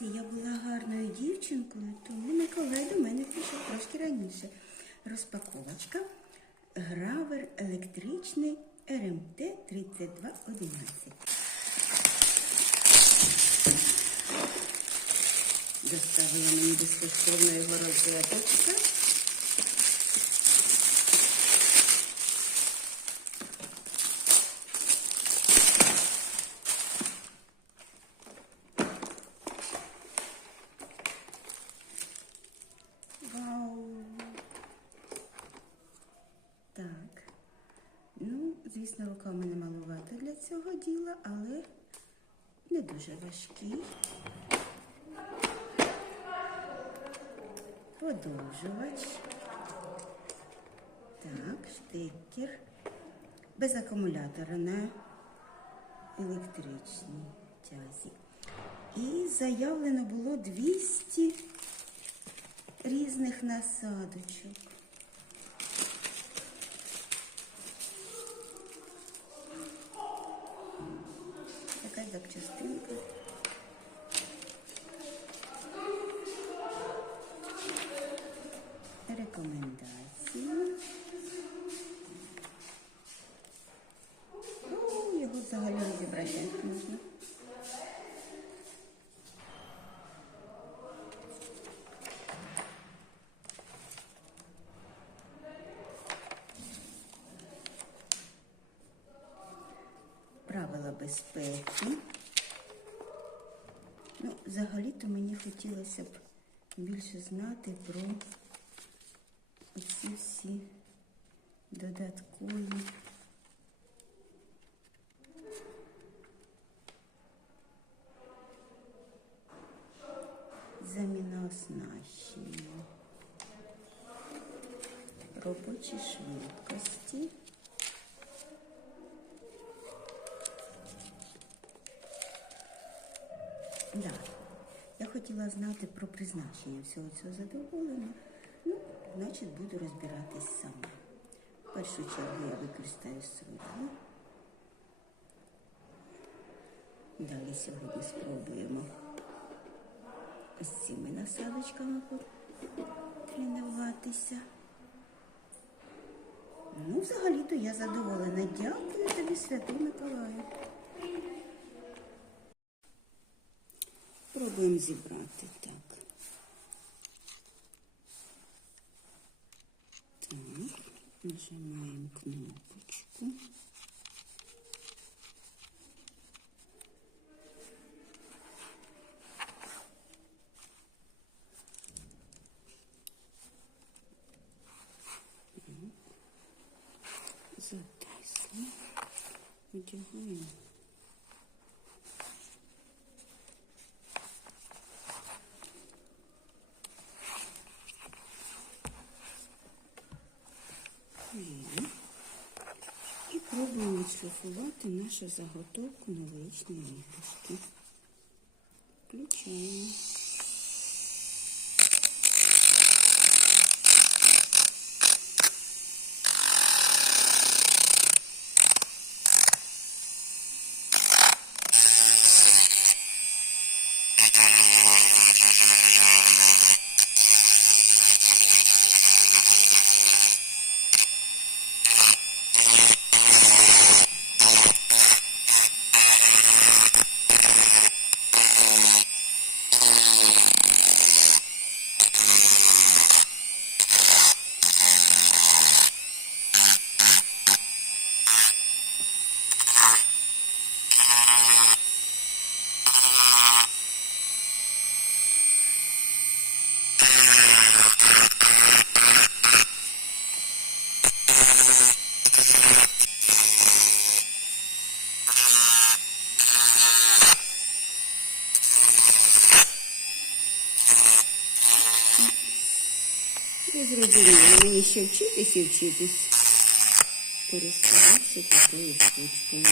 Друзі, я була гарною дівчинкою, тому Миколай до мене прийшов трошки раніше. Розпаковочка. Гравер електричний РМТ 3211. Доставила мені безкоштовно його розеточка. Так. Ну, звісно, руками не малувати для цього діла, але не дуже важкий. Подовжувач. Так, штекер. Без акумулятора на електричній тязі. І заявлено було 200 різних насадочок. Запчастинка. Правила безпеки. Ну, взагалі-то мені хотілося б більше знати про оці всі додаткові. Заміна оснащення. Робочі швидкості. Да. Я хотіла знати про призначення всього цього задоволення. Ну, значить, буду розбиратись сама. В першу чергу я використаю свою. Далі сьогодні спробуємо ось цими насадочками потренуватися. Ну, взагалі-то я задоволена. Дякую тобі, святий Миколаю. Пробуємо зібрати так. Так, нажимаємо кнопочку. Затисли. Одягаємо. Відшліфувати нашу заготовку новорічної іграшки. Включаємо. Я зрозуміла, мені ще вчитись і вчитись. Користуватися такою штучкою.